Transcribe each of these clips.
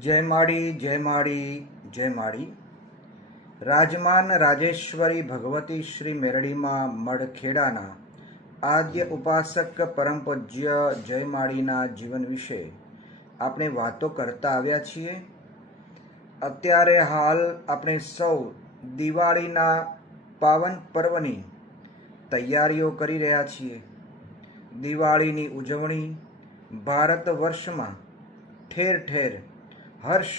जय माड़ी जय माड़ी जय माड़ी। राजमान राजेश्वरी भगवती श्री मेरड़ीमा मढ़खेड़ाना आद्य उपासक परम पूज्य जय माड़ीना जीवन विषे આપણે વાતો કરતા આવ્યા છીએ। અત્યારે હાલ આપણે સૌ દિવાળીના પાવન પર્વની તૈયારીઓ કરી રહ્યા છીએ। દિવાળીની ઉજવણી ભારત વર્ષમાં ઠેર ઠેર હર્ષ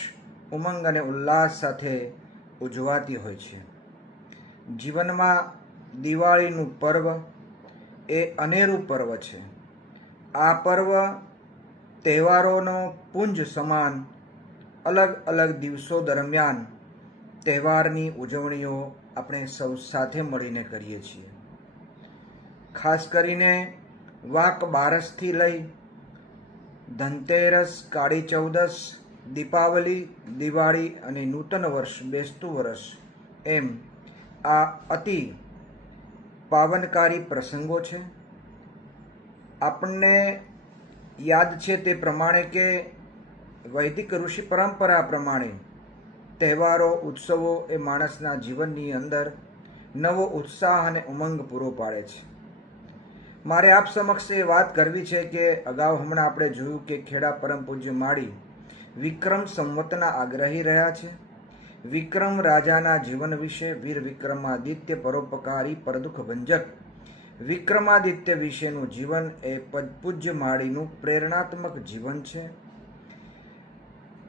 ઉમંગ અને ઉલ્લાસ સાથે ઉજવાતી હોય છે। જીવનમાં દિવાળીનું પર્વ એ અનેરું પર્વ છે। આ પર્વ તહેવારોનો પુંજ સમાન અલગ અલગ દિવસો દરમિયાન તહેવારની ઉજવણીઓ આપણે સૌ સાથે મળીને કરીએ છીએ। ખાસ કરીને વાક બારસથી લઈ ધનતેરસ, કાળી ચૌદસ, દીપાવલી, દિવાળી અને નૂતન વર્ષ, બેસતું વર્ષ એમ આ અતિ પાવનકારી પ્રસંગો છે। આપણને યાદ છે તે પ્રમાણે કે વૈદિક ઋષિ પરંપરા પ્રમાણે તહેવારો ઉત્સવો એ માણસના જીવનની અંદર નવો ઉત્સાહ અને ઉમંગ પૂરો પાડે છે। મારે આપ સમક્ષ એ વાત કરવી છે કે અગાઉ હમણાં આપણે જોયું કે ખેડા પરમ પૂજ્ય માળી વિક્રમ સંવતના આગ્રહી રહ્યા છે। વિક્રમ રાજાના જીવન વિશે, વીર વિક્રમાદિત્ય પરોપકારી પરદુખ ભંજક વિક્રમાદિત્ય વિશેનું જીવન એ પૂજ્ય માળીનું પ્રેરણાત્મક જીવન છે।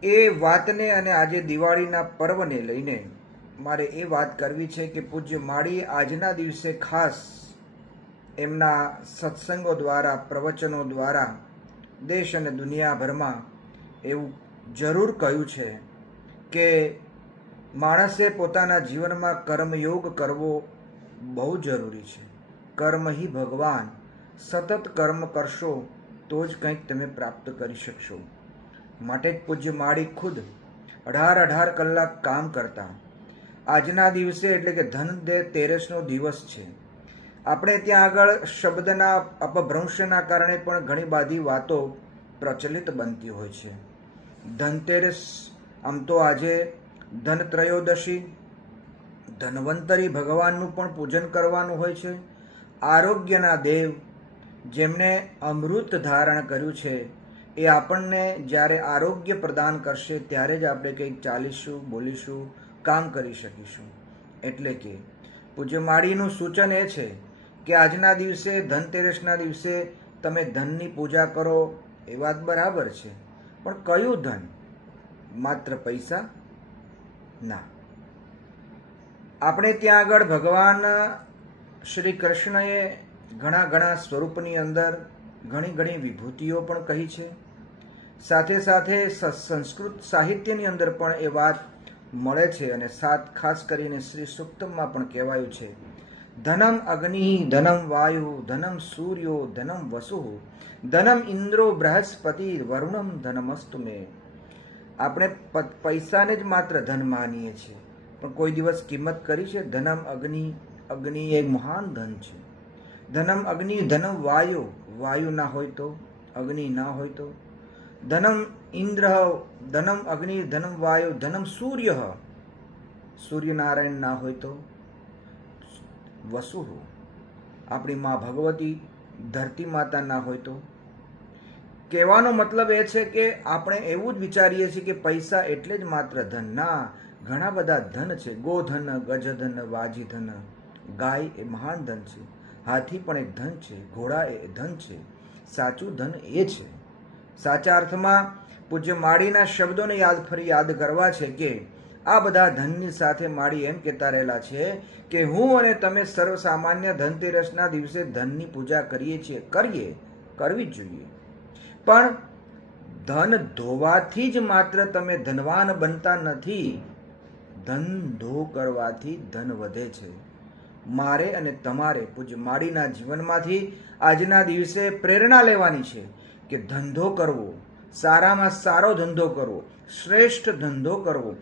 એ વાતને અને આજે દિવાળીના પર્વને લઈને મારે એ વાત કરવી છે કે પૂજ્ય માળીએ આજના દિવસે ખાસ એમના સત્સંગો દ્વારા, પ્રવચનો દ્વારા દેશ અને દુનિયાભરમાં એવું જરૂર કહ્યું છે કે માણસે પોતાના જીવનમાં કર્મયોગ કરવો બહુ જરૂરી છે। કર્મ હિ ભગવાન, સતત કર્મ કરશો તો જ કંઈક તમે પ્રાપ્ત કરી શકશો। માટે જ પૂજ્ય માળી ખુદ 18 કલાક કામ કરતા। આજના દિવસે એટલે કે ધનતેરસનો દિવસ છે। આપણે ત્યાં આગળ શબ્દના અપભ્રંશના કારણે પણ ઘણી બધી વાતો પ્રચલિત બનતી હોય છે। ધનતેરસ આમ તો આજે ધનત્રયોદશી, ધન્વંતરી ભગવાનનું પણ પૂજન કરવાનું હોય છે। આરોગ્યના દેવ જેમણે અમૃત ધારણ કર્યું છે એ આપણને જ્યારે આરોગ્ય પ્રદાન કરશે ત્યારે જ આપણે કંઈક ચાલીશું, બોલીશું, કામ કરી શકીશું। એટલે કે પૂજ્ય માળીનું સૂચન એ છે કે આજના દિવસે, ધનતેરસના દિવસે તમે ધનની પૂજા કરો એ વાત બરાબર છે, પણ કયું ધન? માત્ર પૈસા? ના। આપણે ત્યાં આગળ ભગવાન શ્રી કૃષ્ણએ ઘણા સ્વરૂપની અંદર ઘણી વિભૂતિઓ પણ કહી છે। સાથે સાથે સંસ્કૃત સાહિત્યની અંદર પણ એ વાત મળે છે અને ખાસ કરીને શ્રી સૂક્તમમાં પણ કહેવાયું છે, ધનમ અગ્નિ, ધનમ વાયુ, ધનમ સૂર્યો, ધનમ વસુ, ધનમ ઇન્દ્રો બૃહસ્પતિ, વરુણમ ધનમસ્તુ મે। આપણે પૈસાને જ માત્ર ધન માનીએ છીએ, પણ કોઈ દિવસ કિંમત કરી છે? ધનમ અગ્નિ, અગ્નિ એક મહાન ધન છે। ધનમ અગ્નિ, ધનમ વાયુ, વાયુ ના હોય તો, અગ્નિ ના હોય તો, ધનમ ઇન્દ્ર, ધનમ અગ્નિ, ધનમ વાયુ, ધનમ સૂર્ય, સૂર્યનારાયણ ના હોય તો, વસુ આપણી મા ભગવતી ધરતી માતા ના હોય તો। કહેવાનો મતલબ એ છે કે આપણે એવું જ વિચારીએ છીએ કે પૈસા એટલે જ માત્ર ધન। ના, ઘણા બધા ધન છે। ગોધન, ગજધન, વાજીધન, ગાય એ મહાન ધન છે, હાથી પણ એક ધન છે, ઘોડા એ ધન છે। સાચું ધન એ છે। સાચા અર્થમાં પૂજ્ય માળીના શબ્દોને ફરી યાદ કરવા છે કે આ બધા ધનની સાથે માળી એમ કહેતા રહેલા છે કે હું અને તમે સર્વસામાન્ય ધનતેરસના દિવસે ધનની પૂજા કરીએ છીએ, કરવી જ જોઈએ, પણ ધન ધોવાથી જ માત્ર તમે ધનવાન બનતા નથી। ધંધો કરવાથી ધન વધે છે। મારે અને તમારે પૂજ્ય માળીના જીવનમાંથી આજના દિવસે પ્રેરણા લેવાની છે કે ધંધો કરવો, સારામાં સારો ધંધો કરવો, શ્રેષ્ઠ ધંધો કરવો,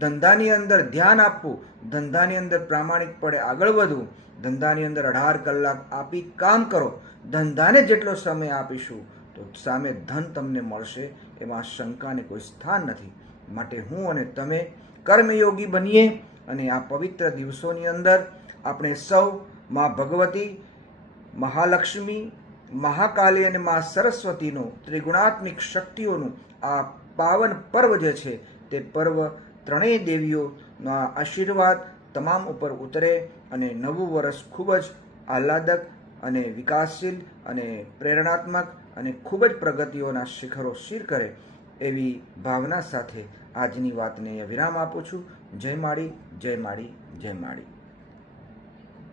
ધંધાની અંદર ધ્યાન આપવું, ધંધાની અંદર પ્રામાણિકપણે આગળ વધવું, ધંધાની અંદર 18 કલાક આપી કામ કરો। ધંધાને જેટલો સમય આપીશું તો સામે ધન તમને મળશે, એમાં શંકાને કોઈ સ્થાન નથી। માટે હું અને તમે કર્મયોગી બનીએ અને આ પવિત્ર દિવસોની અંદર આપણે સૌ મા ભગવતી, મહાલક્ષ્મી, મહાકાલી અને મા સરસ્વતીનો ત્રિગુણાત્મિક શક્તિઓનું આ પાવન પર્વ જે છે તે પર્વ ત્રણેય દેવીઓના આશીર્વાદ તમામ ઉપર ઉતરે અને નવું વર્ષ ખૂબ જ આહલાદક અને વિકાસશીલ અને પ્રેરણાત્મક અને ખૂબ જ પ્રગતિઓના શિખરો શીર કરે એવી ભાવના સાથે આજની વાતને વિરામ આપું છું. જય માળી, જય માળી, જય માળી.